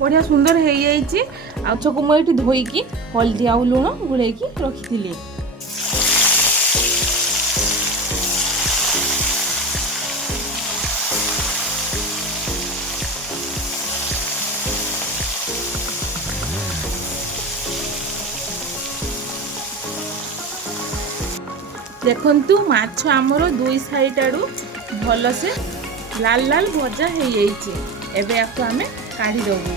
बढ़िया सुंदर हो जाइए। आछको मुझे धोईकी हल्दी आउ लुण गुलैकी रखी। देखंतु माछ आमर दुई साइड आड़ू भल से लाल लाल भजा हो जाइए। एबे आपको आमे काढ़ी दबू।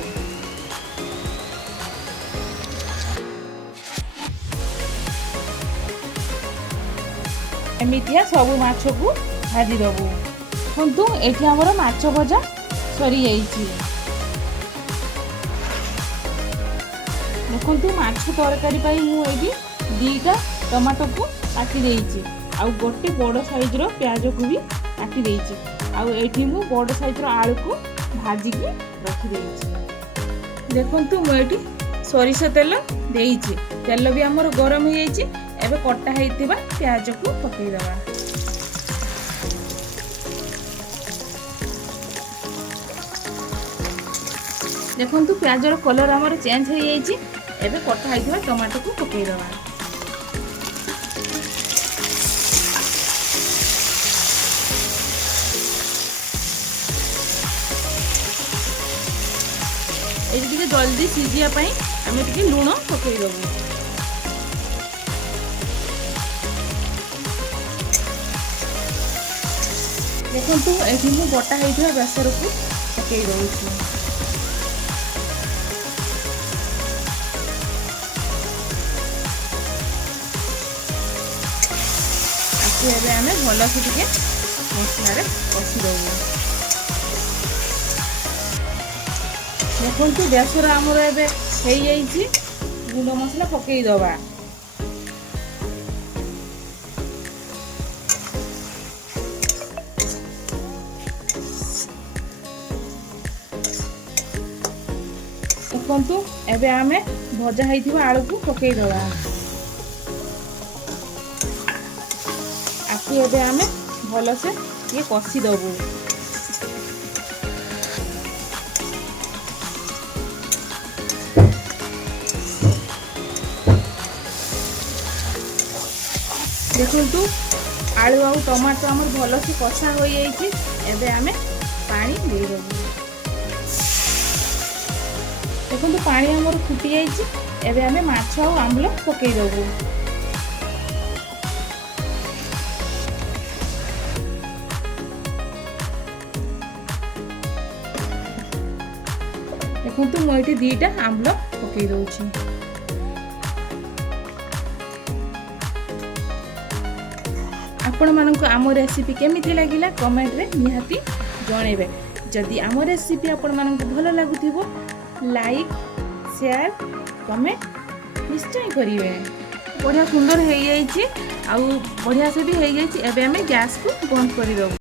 एमितिया सब माछ को भाजी दबू। देखंतु एठी आमर माछ भजा सरी जाइए। देखंतु माछ तरकारी पाई मु एठी दीटा टमाटो को काटी देइछि। आउ गोटे बड़ साइज रो प्याज को भी काटी देइछि। आउ एठी मु बड़ साइज रो आलू को भाजी की रखी देइछि। देखंतु मु एठी सरिष तेल देइछि। तेल भी हमर गरम हो जाइछि। एबे कटा हेतिबा प्याज को पकेइ दबा। देखंतु प्याज रो कलर हमर चेंज हो जाइछि। एबे कटा हेतिबा टमाटो को पकेइ दबा। ये जल्दी सीझापी आम टे लुण पकई दबू। देखु ये मु बटा होता बेसर को पकई दूसरी। आम भल से मसलार कषिदबू। देखो बेसर आमर एबे गुंड मसला पकई दबा। देखो एबे आमे भजा होइथिबा आलू को पकई दबा। आकु एबे आमे भल से ये कषि दबू। देखु आलू आउ टमाटो आमर भल से कषा हो जाइए। एबे आमे पानी दे दबू। देखु पानी आमर फुटी जाइए। एबे आमे माछ आउ आंबल पकई दबू। देखु मुझे दीटा आंबल पकई दउछि। आपण मानक आम रेसिपी केमिति लागिला कमेंट रे निहाती जणेबे। जदि आम रेसिपी आपण मानक भल लागुथिबो लाइक शेयर कमेंट निश्चय करिवे। बढ़िया सुंदर हो जाइए। आउ बढ़िया से भी हो जाइए। एबे हमें गैस को बंद कर दबू।